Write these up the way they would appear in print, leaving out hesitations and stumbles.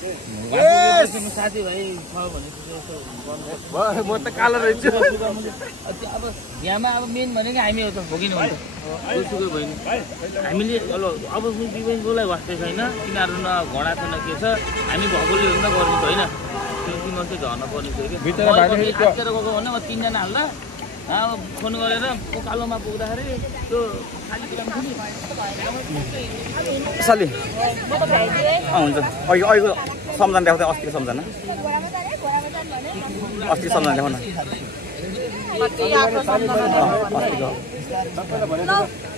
साथीभाइ छ भने म त कालो रहेछु अब यहाँमा अब मेन भनेको हामी हो त हो किन भन्छ सुकै भयो नि हामीले अब दिपेन्जोलाई वास्तै छैन तिनीहरू न घोडा छ न के छ हामी भएकोले हुँदा गर्नु होइन तिनीहरू चाहिँ झर्न पर्ने थियो कि हातेर गएको भने म 3 जना हाल्दा अब फोन गरेर उकालोमा पुग्दाखेरि त्यो साली हुन्छ अहिलेको सम्झना देखाउँदै अस्तिको सम्झना देखाउन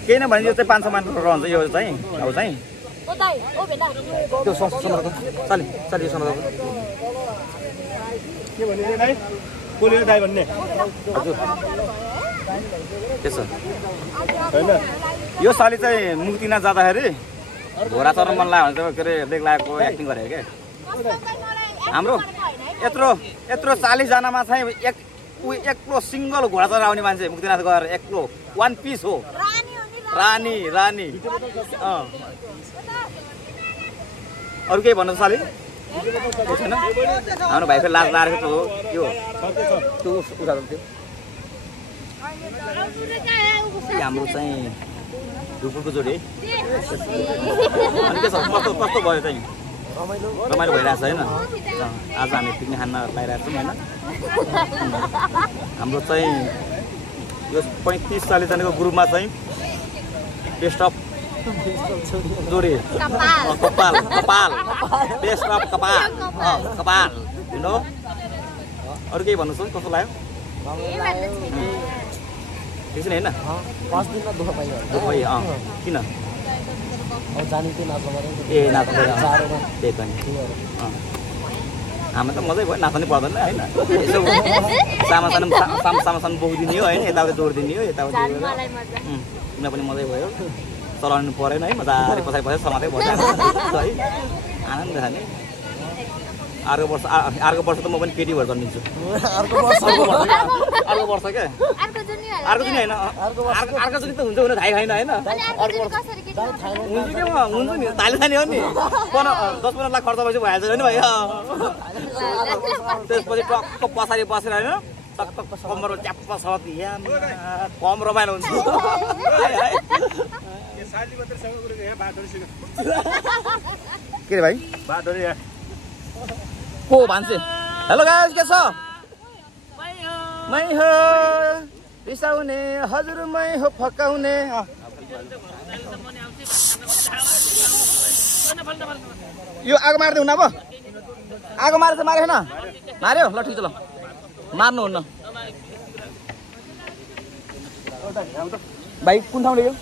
केही न भने यो चाहिँ 500 मान रहन्छ यो चाहिँ अब चाहिँ त्यो सम्झनाको साली यो सम्झनाको के भन्ने दाइ कोलेर दाइ भन्ने हजुर त्यसो हैन यो साली चाहिँ मुक्तिनाथ जाँदाखेरि घोडा चढ्न मन लाग्यो भने के अरे लेक लागेको एक्टिङ गरेको के हाम्रो यत्रो 40 जनामा चाहिँ एक्लो सिंगल घोडा चढेर आउने मान्छे मुक्तिनाथ गएर एक्लो वान पिस हो रानी अरु केही भन्नु साली छैन हाम्रो भाइ फेरि लाज लागेको हो यो त्यो उठा थियो हाम्रो चाहिँ ढुकुरको जोडी अनि के छ कस्तो भयो चाहिँ रमाइलो भइरहेको छ होइन आज हामी पिकनिक खान पाइरहेको छौँ होइन हाम्रो चाहिँ यो 35-40 जनाको ग्रुपमा चाहिँ बेस्ट अफ जोडी कपाल बेस्ट अफ कपाल यु नो अरू केही भन्नु छ कस्तो लाग्यो ठिक छैन होइन 5 दिनमा दुःख पाइयो किन ए नाच्नु त्यही पनि हाम्रो त मजै भयो नाच्नु पर्दैन होइन यसो सानो बोकिदिने हो होइन यताउति जोडिदिने हो यताउति किन पनि मजै भयो चलाउनु परेन है मजाले पछाडि समातै भयो है आनन्द खाने अर्को वर्ष त म पनि केटी भएर जन्मिन्छु अर्को वर्ष क्या अर्को जुनी होइन अर्को जुनी त हुन्छ हुन थाहै छैन होइन हुन्छ के म हुन्छ नि थाले खाने हो नि 10-15 लाख खर्च भएपछि भइहाल्छ नि भाइ त्यसपछि टक्क पछाडि बसेर होइन टक्क कमरो च्याप्प छ कम रमाइलो हुन्छ के रे भाइ को भान्से हेलो गाइस के छ मै हो रिसाउने हजुर मै हो फकाउने यो आगो मार्दै हुन्न अब आगो मारेर चाहिँ मारेन मार्यो ल ठिक छ ल मार्नु हुन्न भाइ कुन ठाउँले यो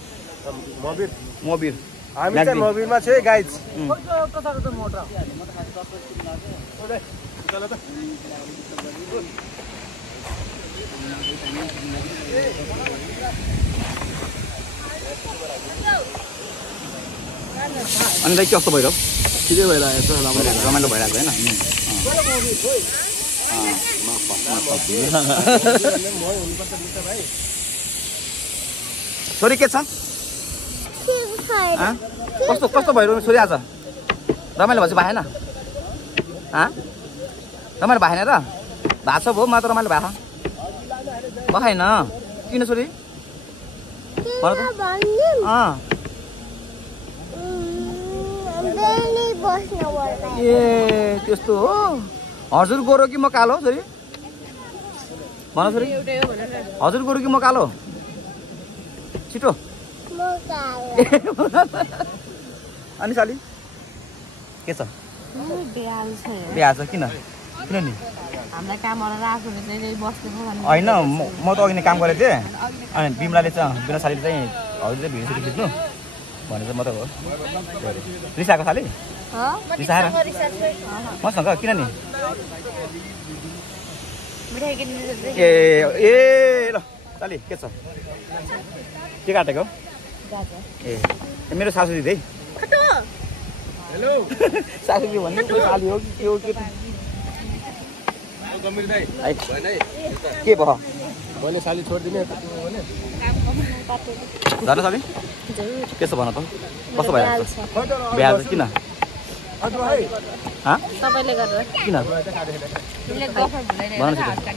मबिर हामी चाहिँ मबिरमा छु है गाइज अनि दाइ कस्तो भइरह्यो ठिकै भइरहेको छ रमाइलो भइरहेको होइन छोरी के छ कस्तो भइरह्यो छोरी आज रमाइलो भएपछि भएन रमाइलो भएन र भाषा भयो म त रमाइलो भए भएन किन छोरी ए त्यस्तो हो हजुर गोरो कि म कालो छोरी भन छोरी हजुर गोरो कि म कालो छिटो अनि साली के छ बिहा छ किन नि होइन म त अघि नै काम गरेको थिएँ अनि बिमलाले चाहिँ बिना सालीले चाहिँ हजुर चाहिँ भिडियो सिडियो खिच्नु भनेर म त हो रिसाएको साली रिसाएर मसँग किन नि ए ल साली के छ के काटेको ए मेरो सासू दिदी हेलो सासू भन्ने साली हो कि के हो के के भयो मैले साली छोडिदिने झन् साली के छ भन त कस्तो भइरहेको छ बिहा किन तपाईँले गरेर किन इनले गफ भुलाइरहेको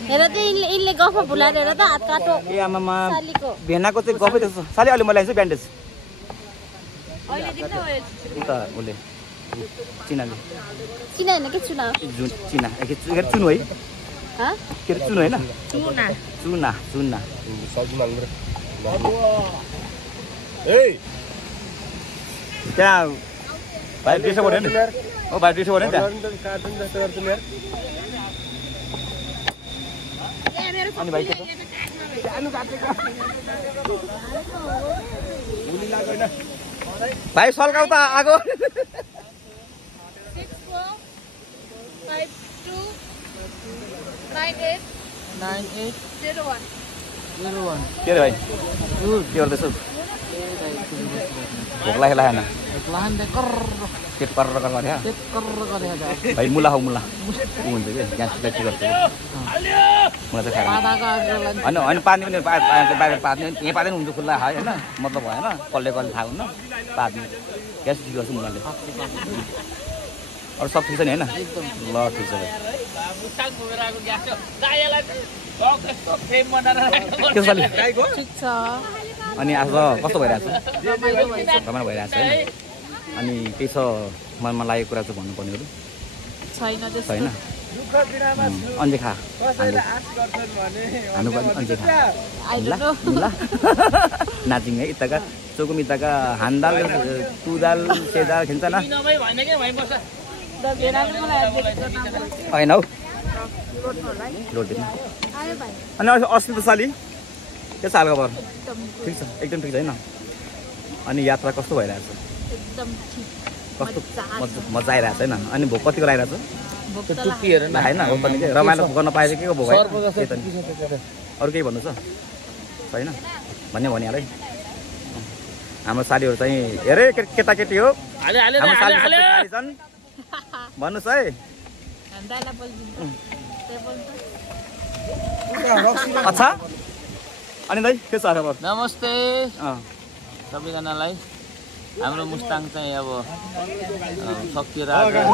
हेर त इनले गफ भुलाएर हेर त हात काटो ए आमामा सालीको भेनाको चाहिँ गफै त्यस्तो साली अहिले मैले ल्याइछु ब्यान्डेज अहिले देख्न उता उसले चिनाले चिना हैन के चुना जुन चिना के चुनु है ह के चुनु हैन चुना चुना चुना त्यहाँ भाइ टेस्ट गर्यो नि ओ भाइ टेस्ट गर्यो नि त्यहाँ अनि भाइ के छ भाइ सल्काउ त आगो 64529801 के रे भाइ के गर्दैछौ भोक लागेन पेट कर गरे भाइ मुला हो मुला ऊ हुन्छ कि ग्यास लाइट गर्छ मुला चाहिँ खाएर होइन होइन पानी पनि बाहिर पार्ने यहाँ पार्दैन हुन्छ खुल्ला खायो होइन मतलब भएन कसले थाहा हुन्न पार्ने ग्यास ठिक गर्छु मुलाले अरू सब ठिक छ नि होइन ल ठिक छ अनि आज कस्तो भइरहेछ रमाइलो भइरहेछ होइन अनि के छ मनमा लागेको कुरा चाहिँ भन्नुपर्नेहरू छैन अन्जे खा हानु पनि अन्जे खा नाचिङ है यताका चोकुम यताका हान्दाल तुदाल सेदाल खेल्छ न होइन हौ लोड दिनु अनि अस्ति त साली के छ हालखबर ठिक छ एकदम ठिक छ होइन अनि यात्रा कस्तो भइरहेछ कस्तो मजा आइरहेछ होइन अनि भोक कतिको लागिरहेछ होइन हो पनि के रमाइलो गर्न पाएछ के को भोक अरू केही भन्नु छ छैन भन्ने भनिहाल है हाम्रो सालीहरू चाहिँ हेरे केटाकेटी हो भन्नुहोस् है अच्छा अनि दाइ के छ खबर नमस्ते सबैजनालाई हाम्रो मुस्ताङ चाहिँ अब सकिएर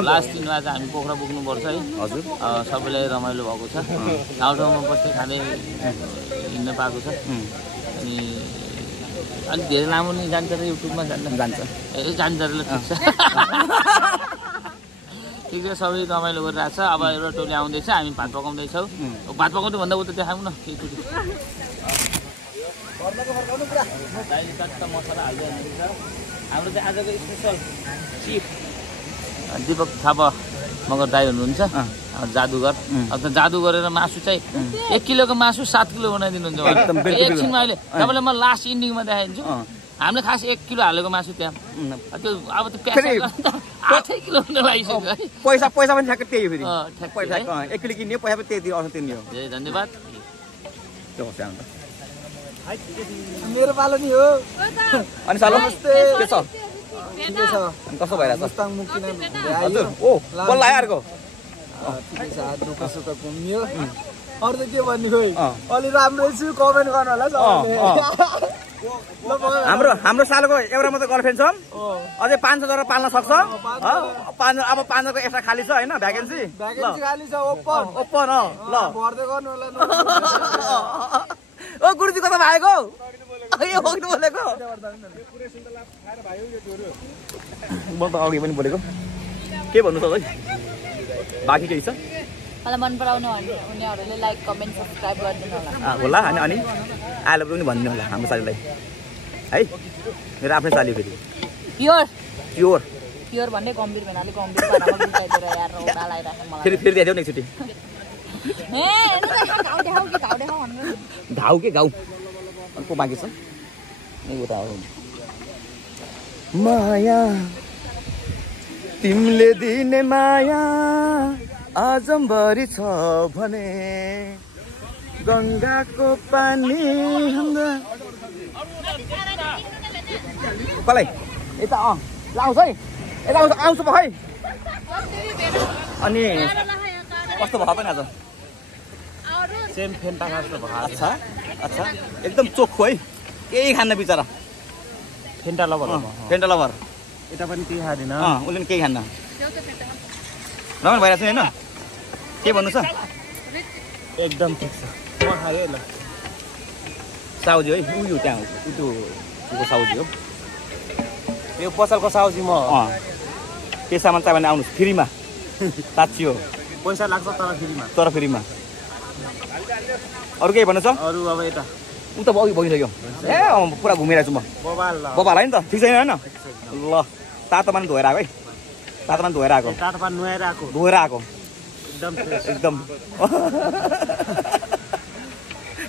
लास्ट दिनमा चाहिँ हामी पोखरा पुग्नुपर्छ है हजुर सबैलाई रमाइलो भएको छ ठाउँ ठाउँमा बस्दै खाँदै हिँड्न पाएको छ अनि अलिक धेरै लामो नि जान्छ र युट्युबमा जान्छ जान्छ र ठिक छ ठिक छ सबै रमाइलो गरिरहेको छ अब एउटा टोली आउँदैछ हामी भात पकाउँदैछौँ भात पकाउँदै भन्दा उता देखाउँ न केही मसला हाल्दै हाम्रो चाहिँ आजको स्पेसल चिफ दीपक थापा मगर दाई हुनुहुन्छ जादुगर अब त जादु गरेर मासु चाहिँ 1 किलोको मासु 7 किलो बनाइदिनुहुन्छ एकछिनमा अहिले तपाईँलाई म लास्ट इन्डिङमा देखाइदिन्छु हामीले खास 1 किलो हालेको मासु त्यहाँ त्यो अब त प्याज 8 किलो हुन लागिसक्यो है पैसा पनि ठ्याक्कै त्यही हो फेरि 1 किलो किन्यो पैसा पनि त्यही अर्थ तिर्ने हो धेरै धन्यवाद मेरो पालो नि हो अनि सालो के छ ठिकै छ अनि कस्तो भइरहेछ मुस्ताङ मुक्ति नै हजुर ओ बल्ल आयो अर्को ठिकै छ दुःख सुख घुम्यो अरू त के भन्ने खोइ अलि राम्रै छु कमेन्ट गर्नु होला हाम्रो सालको एउटा मात्रै गर्लफ्रेन्ड छ अझै 500 जरा पाल्न सक्छ अब 500 को एक्स्ट्रा खाली छ होइन भ्याकेन्सी खाली छ ओपन ओपन ल भर्दै गर्नु होला ओ गुरुजी कता भएको यो होग्नु बोलेको म त अघि पनि बोलेको के भन्नु तपाईँ बाँकी केही छ मलाई मन पराउनु उनीहरूले लाइक कमेन्ट सब्स्क्राइब गरिदिनु होला अनि आई लभ यु पनि भनिदिनु होला हाम्रो सालीलाई है मेरो आफ्नै साली फेरि प्योर भन्ने गम्भीर भेनाले गम्भीर पारामा बिताइदिएर यार रौडा लागिरहेको मलाई फेरि देखाउ न एकचोटि घाउ के घाउ को बाँकी छ उता माया तिमीले दिने माया आजमभरि छ भने गङ्गाको पानी कसलाई यता लाउँछ है यता आउँछु खै अनि कस्तो भयो पनि आज सेम फेन्टा खास्तो भयो अच्छा अच्छा एकदम चोखो है केही खान्न बिचरा फेन्टा लभर फेन्टा लभर यता पनि केही खाँदैन उसले पनि केही खान्न रमाइलो भइरहेको छ होइन के भन्नु छ एकदम ठिक छ म खायो ल साउजी है उयो त्यहाँ त्यो साउजी हो यो पसलको साउजी म के सामान चाहियो भने आउनुहोस् फ्रीमा साँच्ची हो पैसा लाग्छ तर फ्रीमा अरू केही भन्नु छ अरू अब यता उ त बगिसक्यो ए पुरा घुमिरहेको छु म बबाल है नि त ठिक छैन होइन ल तातोमा धोएर आएको है तातोमा धोएर आएको धोएर आएको एकदम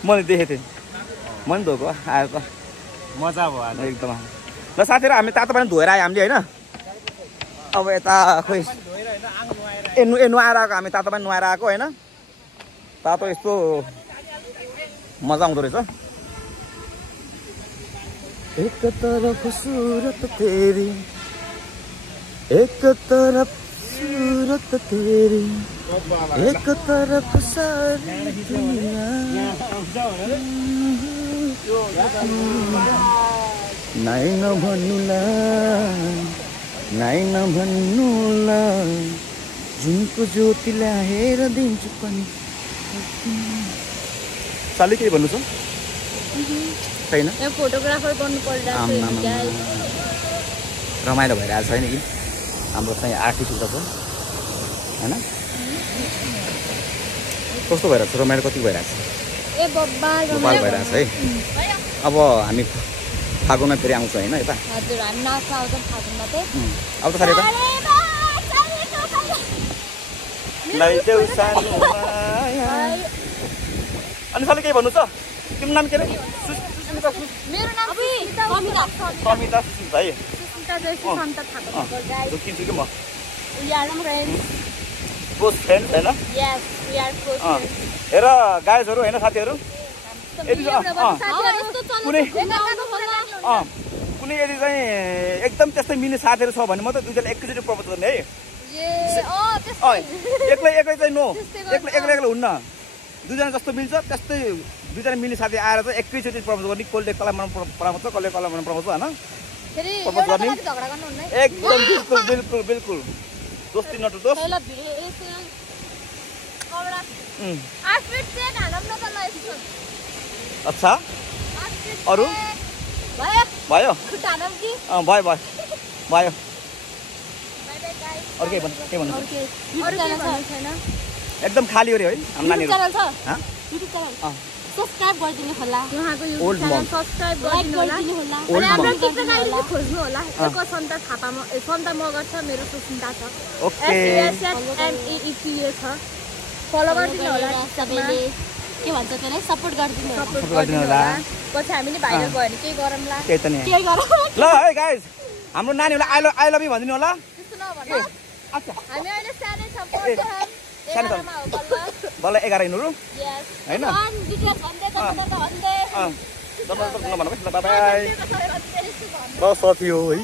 मैले देखेको थिएँ मैले धोएको आयो त मजा भयो एकदम ल साथीहरू हामी तातो पानी धोएर आयो हामीले होइन अब यता खोइ नुहाएर आएको हामी तातो पानी नुहाएर आएको होइन तातो यस्तो मजा आउँदो रहेछ एक तरफ सूरत तेरी एक तरफ सूरत तेरी एक तरफ सारी दुनिया नाइ नभन्नुला जुनको ज्योति ल्याएर दिन्छु पनि साली के भन्नु छ छैन फोटोग्राफर बन्नु पर्दा रमाइलो भइरहेको छैन कि हाम्रो चाहिँ आर्टिस्ट उता छ होइन कस्तो भइरहेको छ रमाइलो कति भइरहेको छ बबाल भइरहेको छ है अब हामी फागुनमा फेरि आउँछ होइन यता हजुर हामी नाच्न आउँछौँ फागुनमा चाहिँ अब त साली अनि साली केही भन्नु छ तिम्रो नाम के अरे मेरो नाम समिता समिता है सुस्मिता जयसी सन्त थापा किन्छु कि म We are friends. Close friend होइन Yes, we are close friends. हेर गाइजहरू होइन साथीहरू यदि कुनै यदि चाहिँ एकदम त्यस्तै मिल्ने साथीहरू छ भने मात्रै दुईजना एकैचोटि प्रपोज गर्ने है एक्लै चाहिँ नो एक्लै हुन्न दुईजना जस्तो मिल्छ त्यस्तै दुईजना मिल्ने साथी आएर चाहिँ एकैचोटि प्रपोज गर्ने कसले कसलाई मन पराउँछ कसले कसलाई मन पराउँछ होइन प्रपोज गर्ने एकदम बिल्कुल दोस्ती नटु दोस्त अच्छा अरू भयो भयो अरू के भन्नु एकदम खाली अरे है हाम्रो नानीहरू सब्स्क्राइब गरिदिनु होला उहाँको Old YouTube mom. Channel subscribe गरिदिनु होला Old अनि हाम्रो mom. टिकटकले खोज्नु होला एको सन्ता थापामा सन्ता मगर छ मेरो सुस्मिता छ ओके SSMEEPA छ फलो गरिदिनु होला सबैले के भन्छ त्यसलाई सपोर्ट गरिदिनु होला सपोर्ट गरिदिनु होला पछि हामीले भाइरल भयो भने के गरौँला त्यही त नि के गरौँ ल है गाइज हाम्रो नानीहरूलाई आई लभ यु भनिदिनु होला त्यस्तो नभन्नु अच्छा हामी अहिले सानै छ पढ्दै छौँ सानो छ। 11 मा हो बल्ल बल्ल 11 हिँड्नु यस हैन डिटेल भन्दै नभन्नु है ल बाई भन्दै ल साथी हो है